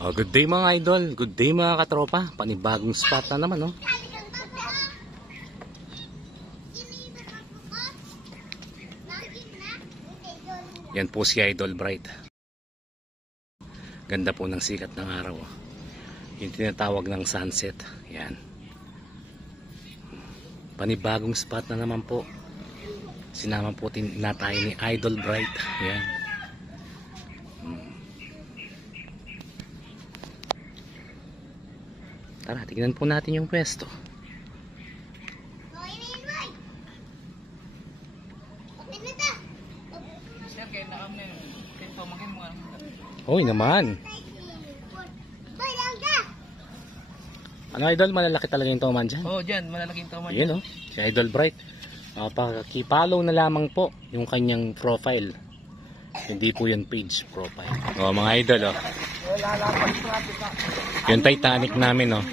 Oh, good day mga idol, good day mga katropa. Panibagong spot na naman, oh. Yan po si Idol Bright. Ganda po ng sikat ng araw, oh. Yung tinatawag ng sunset. Yan. Panibagong spot na naman po. Sinama po na tayo ni Idol Bright. Yan. Tara, tignan po natin yung pwesto. Hoy naman. Ano idol, malalaki talaga yung toman dyan? Oo, dyan, malalaki yung toman dyan. Yan, oh, si Idol Bright. Pakipollow na lamang po yung kanyang profile. Hindi po yung page profile. Oh, mga idol, oh. Yung Titanic namin, oh.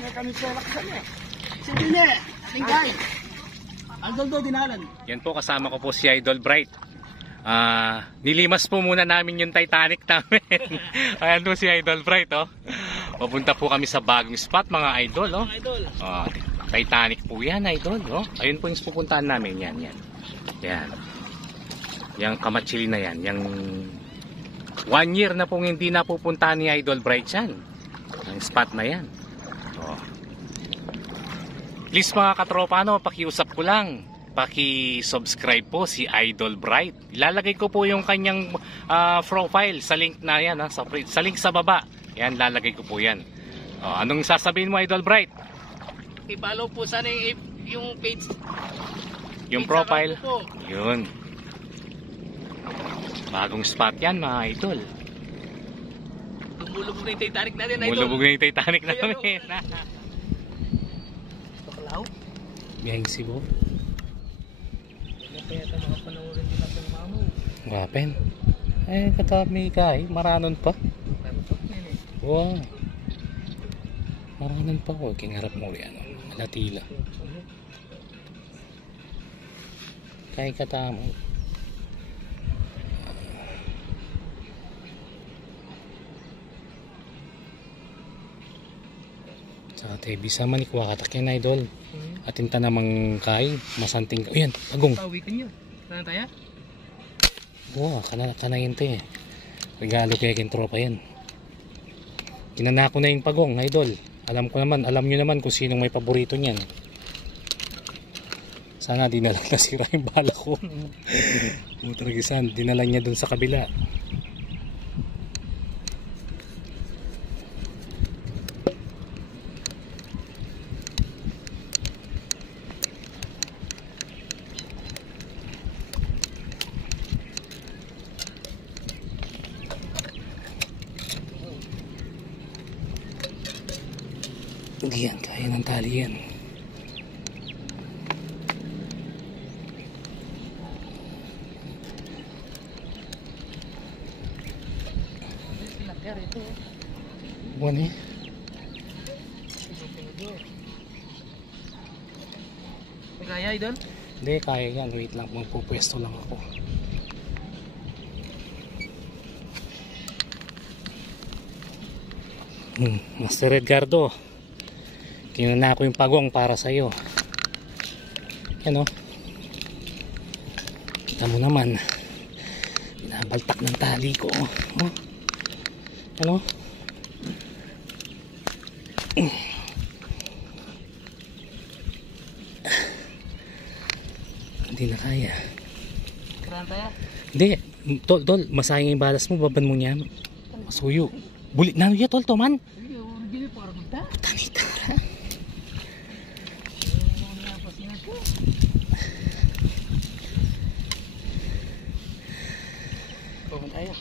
Yan po, kasama ko po si Idol Bright. Nilimas po muna namin yung Titanic namin. Ayan po si Idol Bright, oh. Papunta po kami sa bagong spot, mga idol, oh. Titanic po yan, idol, oh. Ayun po yung pupuntahan namin, yan. Yan. Yang Kamatsili na yan. Yang 1 year na pong hindi napupuntahan ni Idol Bright yan. Ang spot na yan. Oh. Please mga katropa, pakiusap ko lang. Paki-subscribe po si Idol Bright. Ilalagay ko po yung kanyang profile sa link na yan, sa link sa baba. Yan, lalagay ko po yan. Oh, anong sasabihin mo, Idol Bright? I-follow po sana yung page. Yung profile. Yun. Bagong spot yan, mga idol. Tumulubog na yung Titanic natin, idol. Tumulubog na yung Titanic namin. Bakalaw? Biyahing Cebu. Kaya ito makapanoorin din natin ng mamo. Wapen. Katami ka, maranon pa. Wow. Maranon pa ko. Kingarap mo yan. Malatila. Kaya katamo. Sa bisa man ikuha katakyan, idol. Atinta namang kay masanting ka. Uyan, pagong. Pauwi ka nyo. Saan tayo? Wow, kanayin to eh. Regalo kaya kin tropa yan. Kinanako na yung pagong, idol. Alam nyo naman kung sinong may paborito niyan. Sana di na lang nasira yung bala ko. Mutragisan, dinala niya dun sa kabila. Hindi yan, kaya ng tali yan. Buwan eh. Kaya idol? Hindi, kaya yan. Wait lang, magpupwesto lang ako. Master Edgardo, kinuha ko yung pagong para sa'yo. Yan, oh. Kita mo naman, binabaltak ng tali ko, oh. Ano? Hindi na kaya. Kailan tayo? Hindi, tol, masayang yung balas mo, baban mo niya. Masuyo. Bulit na niya, tol, man. Hindi para magta. Tanita. Pumunta tayo.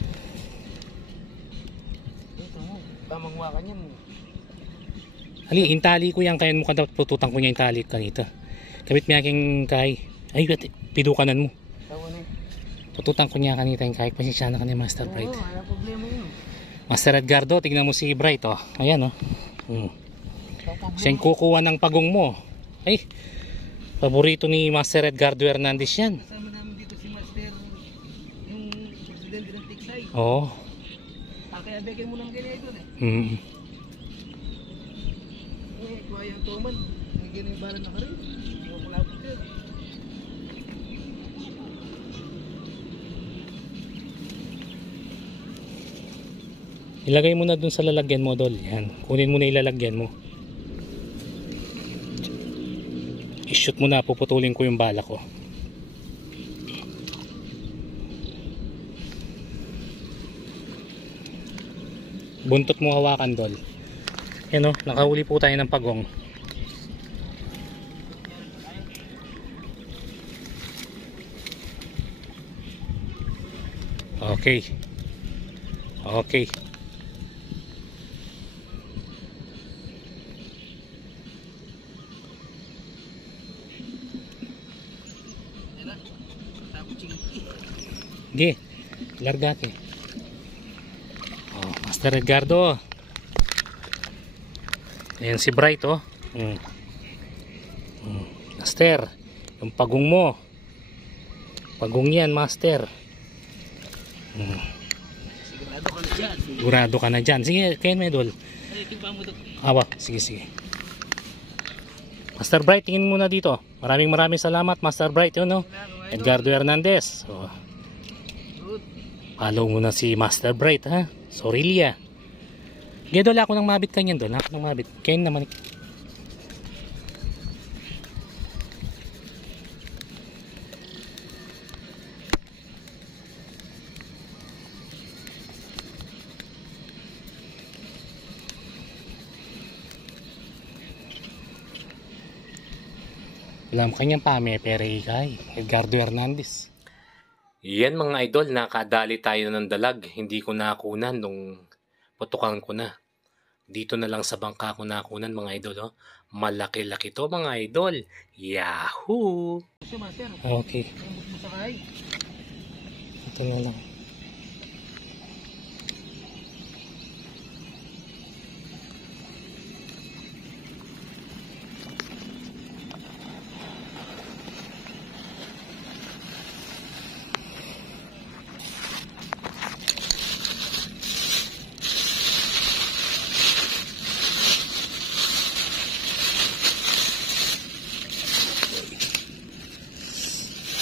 Ito mo, tamang wakan yan. Ali, intali ko yan, kaya mo dapat pututan ko niya yung tali kanita. Kabit niya aking kay. Ay, pidukanan mo. Pututan ko niya kanita yung kay. Pasensya na ka ni Master Bright. Oo, wala problema yun. Master Edgardo, tignan mo si Bright, oh. Ayan, oh. Siya yung kukuha ng pagong mo. Ay, paborito ni Master Edgardo Hernandez yan. Kasama namin dito si Master, yung presidente ng Tiksay. Oo. Kaya bigyan mo lang ganyan ito eh. lagyan na yung bala na ka rin. Malapit yun. Ilagay mo na dun sa lalagyan mo, Dol. Yan. Kunin mo na ilalagyan mo. I-shoot mo na. Puputulin ko yung bala ko. Buntot mo hawakan, Dol. Yan o. Nakahuli po tayo ng pagong. Okay. Okay. Sige, largate. Oh, Master Edgardo. Ayan si Bright, oh. Master, yung pagong mo. Pagong yan, Master. Sigurado ka na dyan. Sigurado ka na dyan. Sige, kayo medol. Ay, timpa mo ito. Awa, sige, sige. Master Bright, tingin muna dito. Maraming salamat, Master Bright. Yun, no? Edgardo Hernandez. So, Good. follow muna si Master Bright, ha? Sorilia. Gedol, ako nang mabit kanyan, Dol. Ako nang mabit. Kain naman. Alam kanyang pame, pero ikay. Edgardo Hernandez. Yan mga idol, nakadali tayo ng dalag. Hindi ko nakunan nung putukan ko na. Dito na lang sa bangka ko nakunan mga idol. Oh. Malaki-laki to mga idol. Yahoo! Siya, Master. Okay. Ang mo sa kahay. Ito na lang.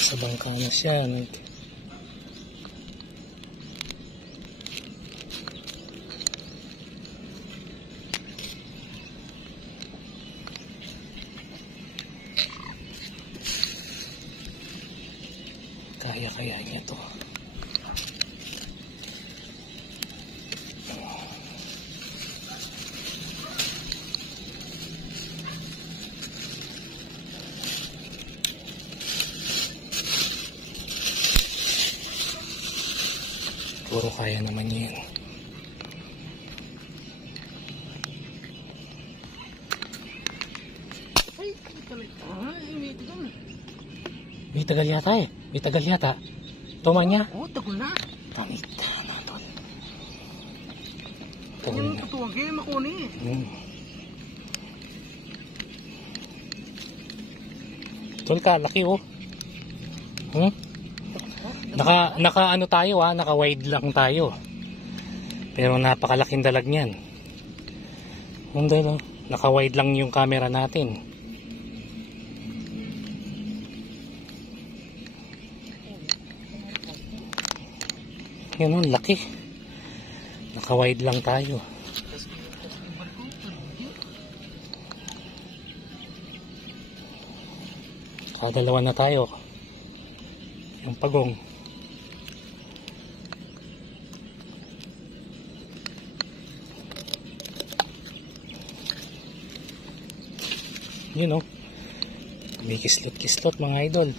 Sa bangka na siya. Kaya niya to. Puro kaya naman yan. Ay, talit. Ay, may tagal. May tagal yata eh. May tagal yata. Tuma niya. Oo, tagal na. Tamita na tol. Yung tutuwag kayo, makuni. Tol ka, laki oh. Naka ano tayo ha, naka wide lang tayo. Pero napakalaking dalag niyan. Hindi no, naka wide lang yung camera natin. Yan oh, laki. Naka wide lang tayo. Kadalawa na tayo. Yung pagong. Yun o. May kislot-kislot mga idol.